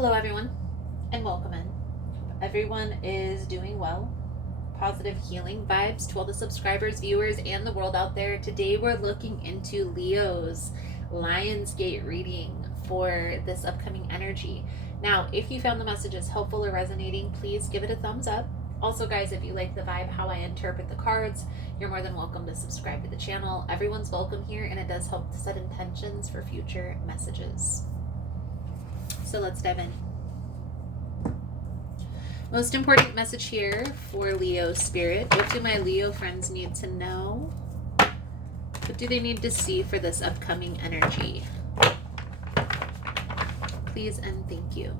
Hello, everyone, and welcome in. Everyone is doing well. Positive healing vibes to all the subscribers, viewers, and the world out there. Today, we're looking into Leo's Lionsgate reading for this upcoming energy. Now, if you found the messages helpful or resonating, please give it a thumbs up. Also, guys, if you like the vibe, how I interpret the cards, you're more than welcome to subscribe to the channel. Everyone's welcome here, and it does help to set intentions for future messages. So let's dive in. Most important message here for Leo spirit. What do my Leo friends need to know? What do they need to see for this upcoming energy? Please and thank you.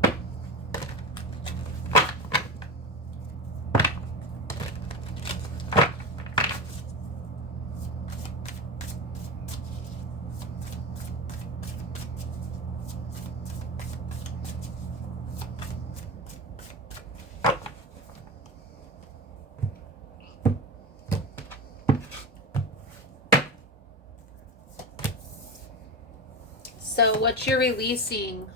So what you're releasing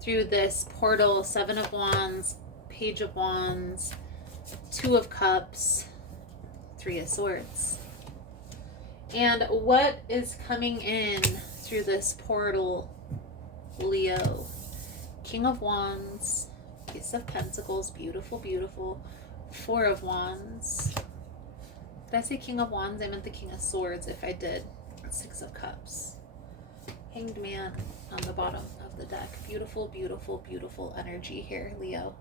through this portal, Seven of Wands, Page of Wands, Two of Cups, Three of Swords. And what is coming in through this portal, Leo? King of Wands, Ace of Pentacles, beautiful, beautiful. Four of Wands. Did I say King of Wands? I meant the King of Swords if I did. Six of Cups. Hanged Man on the bottom of the deck. Beautiful, beautiful, beautiful energy here, Leo.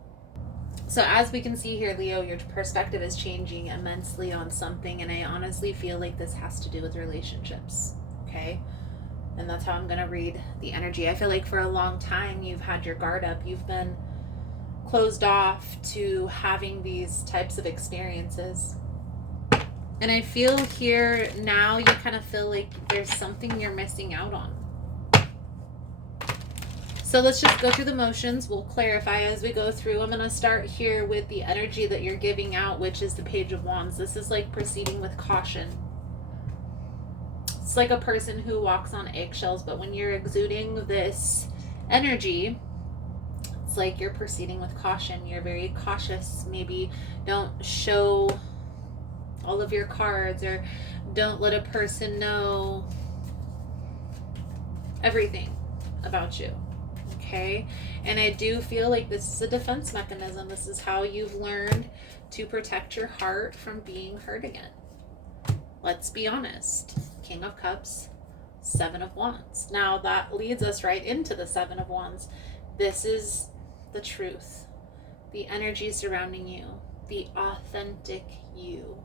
So as we can see here, Leo, your perspective is changing immensely on something, and I honestly feel like this has to do with relationships, okay? And that's how I'm going to read the energy. I feel like for a long time you've had your guard up. You've been closed off to having these types of experiences. And I feel here now you kind of feel like there's something you're missing out on. So let's just go through the motions. We'll clarify as we go through. I'm going to start here with the energy that you're giving out, which is the Page of Wands. This is like proceeding with caution. It's like a person who walks on eggshells, but when you're exuding this energy, it's like you're proceeding with caution. You're very cautious. Maybe don't show all of your cards, or don't let a person know everything about you. Okay, and I do feel like this is a defense mechanism. This is how you've learned to protect your heart from being hurt again. Let's be honest. King of Cups, Seven of Wands. Now that leads us right into the Seven of Wands. This is the truth, the energy surrounding you, the authentic you.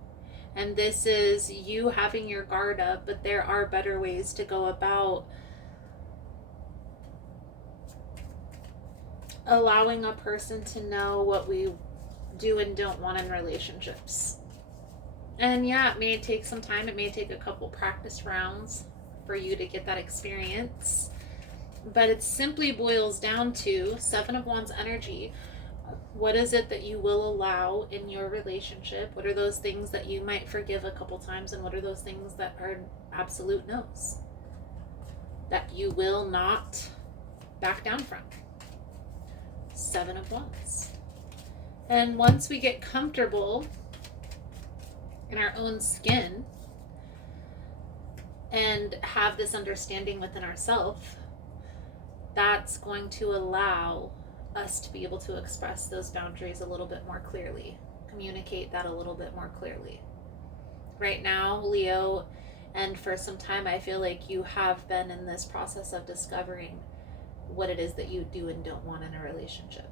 And this is you having your guard up, but there are better ways to go about allowing a person to know what we do and don't want in relationships. And yeah, it may take some time. It may take a couple practice rounds for you to get that experience. But it simply boils down to Seven of Wands energy. What is it that you will allow in your relationship? What are those things that you might forgive a couple times? And what are those things that are absolute no's that you will not back down from? Seven of Wands. And once we get comfortable in our own skin and have this understanding within ourselves, that's going to allow us to be able to express those boundaries a little bit more clearly, communicate that a little bit more clearly. Right now, Leo, and for some time, I feel like you have been in this process of discovering what it is that you do and don't want in a relationship.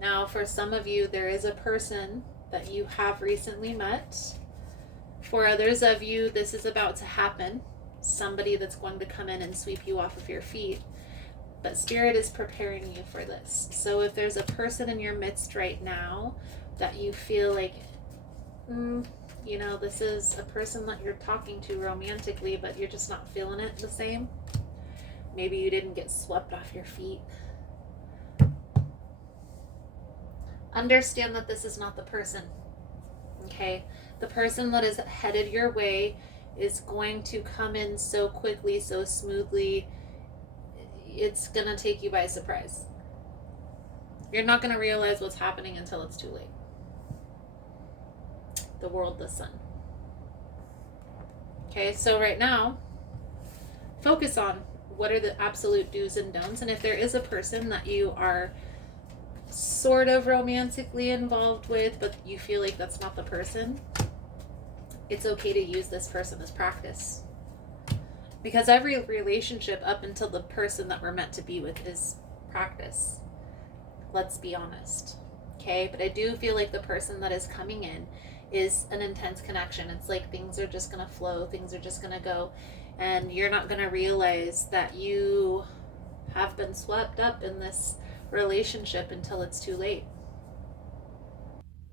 Now, for some of you, there is a person that you have recently met. For others of you, this is about to happen. Somebody that's going to come in and sweep you off of your feet. But Spirit is preparing you for this. So if there's a person in your midst right now that you feel like, this is a person that you're talking to romantically, but you're just not feeling it the same. Maybe you didn't get swept off your feet. Understand that this is not the person, okay? The person that is headed your way is going to come in so quickly, so smoothly. it's going to take you by surprise. You're not going to realize what's happening until it's too late. The world, the sun. Okay, so right now, focus on what are the absolute do's and don'ts. And if there is a person that you are sort of romantically involved with, but you feel like that's not the person, it's okay to use this person as practice. Because every relationship up until the person that we're meant to be with is practice. Let's be honest. Okay, but I do feel like the person that is coming in is an intense connection. It's like things are just going to flow, things are just going to go, and you're not going to realize that you have been swept up in this relationship until it's too late.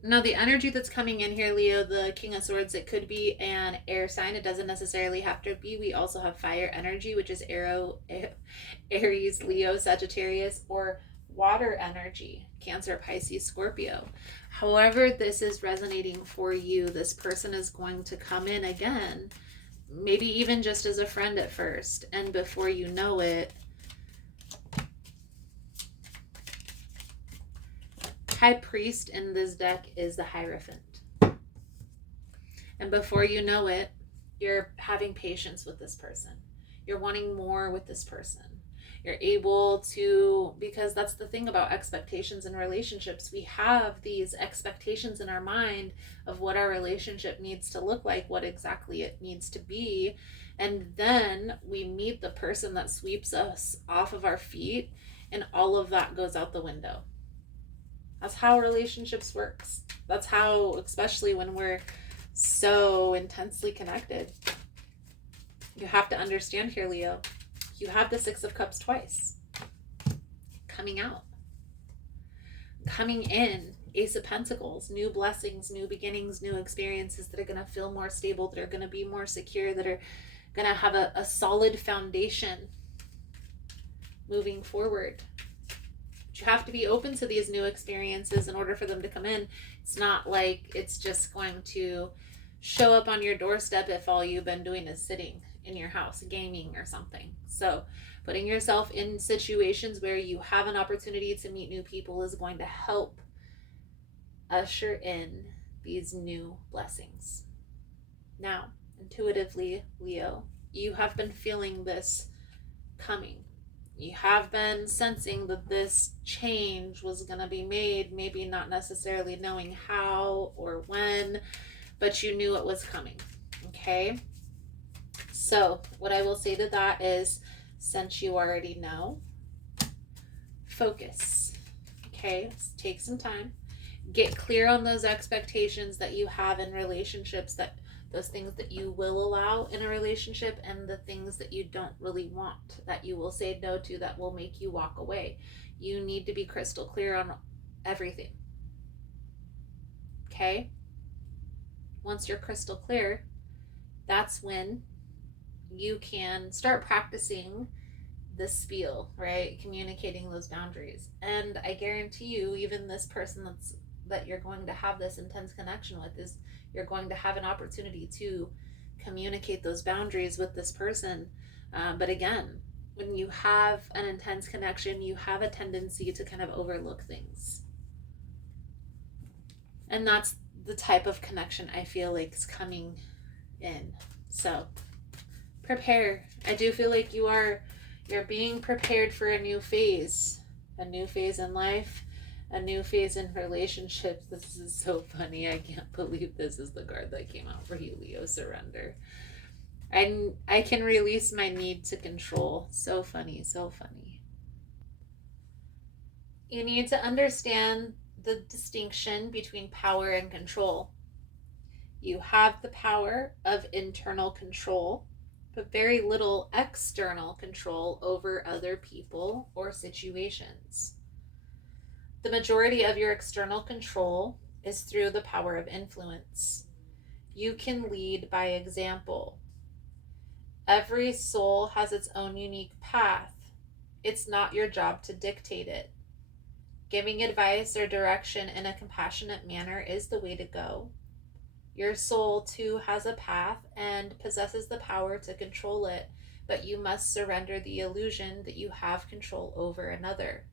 Now, the energy that's coming in here, Leo, the King of Swords, it could be an air sign. It doesn't necessarily have to be. We also have fire energy, which is Aries, Leo, Sagittarius, or water energy, Cancer, Pisces, Scorpio. However this is resonating for you, this person is going to come in again, maybe even just as a friend at first, and before you know it, High Priest in this deck is the Hierophant. And before you know it, you're having patience with this person. You're wanting more with this person. You're able to, because that's the thing about expectations in relationships. We have these expectations in our mind of what our relationship needs to look like, what exactly it needs to be. And then we meet the person that sweeps us off of our feet, and all of that goes out the window. That's how relationships works. That's how, especially when we're so intensely connected. You have to understand here, Leo, you have the Six of Cups twice. Coming out. Coming in. Ace of Pentacles. New blessings, new beginnings, new experiences that are going to feel more stable, that are going to be more secure, that are going to have a solid foundation moving forward. But you have to be open to these new experiences in order for them to come in. It's not like it's just going to show up on your doorstep if all you've been doing is sitting in your house, gaming or something. So putting yourself in situations where you have an opportunity to meet new people is going to help usher in these new blessings. Now, intuitively, Leo, you have been feeling this coming. You have been sensing that this change was going to be made, maybe not necessarily knowing how or when, but you knew it was coming. Okay? So what I will say to that is, since you already know, focus. Okay? Take some time. Get clear on those expectations that you have in relationships, that those things that you will allow in a relationship, and the things that you don't really want, that you will say no to, that will make you walk away. You need to be crystal clear on everything. Okay? Once you're crystal clear, that's when you can start practicing the spiel, right? Communicating those boundaries. And I guarantee you, even this person that you're going to have this intense connection with, is you're going to have an opportunity to communicate those boundaries with this person. But again, when you have an intense connection, you have a tendency to kind of overlook things. And that's the type of connection I feel like is coming in. So prepare. I do feel like you're being prepared for a new phase in life, a new phase in relationships. This is so funny. I can't believe this is the card that came out for you, Leo. Surrender. I can release my need to control. So funny, so funny. You need to understand the distinction between power and control. You have the power of internal control, but very little external control over other people or situations. The majority of your external control is through the power of influence. You can lead by example. Every soul has its own unique path. It's not your job to dictate it. Giving advice or direction in a compassionate manner is the way to go. Your soul too has a path and possesses the power to control it, but you must surrender the illusion that you have control over another.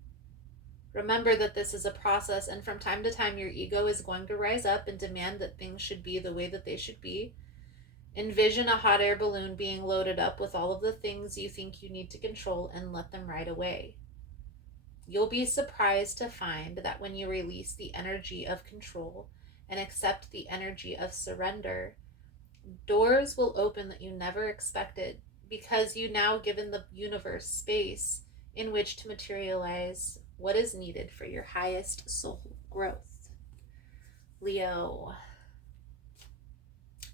Remember that this is a process, and from time to time, your ego is going to rise up and demand that things should be the way that they should be. Envision a hot air balloon being loaded up with all of the things you think you need to control and let them ride away. You'll be surprised to find that when you release the energy of control and accept the energy of surrender, doors will open that you never expected, because you now given the universe space in which to materialize what is needed for your highest soul growth. Leo,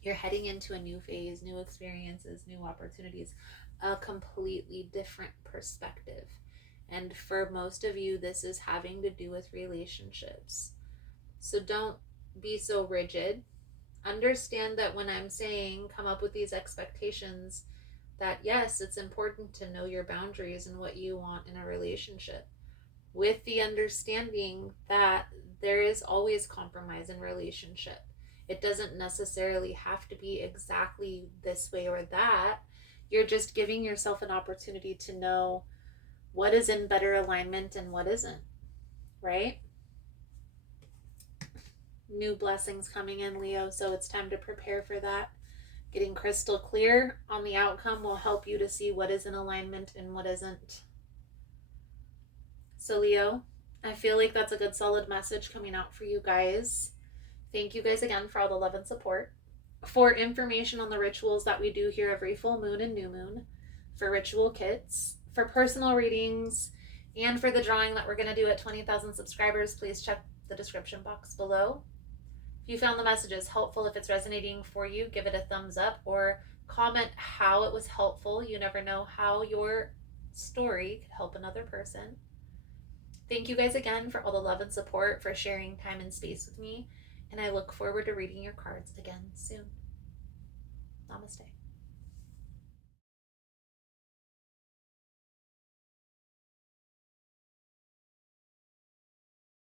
you're heading into a new phase, new experiences, new opportunities, a completely different perspective. And for most of you, this is having to do with relationships. So don't be so rigid. Understand that when I'm saying come up with these expectations, that yes, it's important to know your boundaries and what you want in a relationship, with the understanding that there is always compromise in relationship. It doesn't necessarily have to be exactly this way or that. You're just giving yourself an opportunity to know what is in better alignment and what isn't, right? New blessings coming in, Leo, so it's time to prepare for that. Getting crystal clear on the outcome will help you to see what is in alignment and what isn't. So, Leo, I feel like that's a good solid message coming out for you guys. Thank you guys again for all the love and support. For information on the rituals that we do here every full moon and new moon, for ritual kits, for personal readings, and for the drawing that we're going to do at 20,000 subscribers, please check the description box below. If you found the messages helpful, if it's resonating for you, give it a thumbs up or comment how it was helpful. You never know how your story could help another person. Thank you guys again for all the love and support, for sharing time and space with me, and I look forward to reading your cards again soon. Namaste.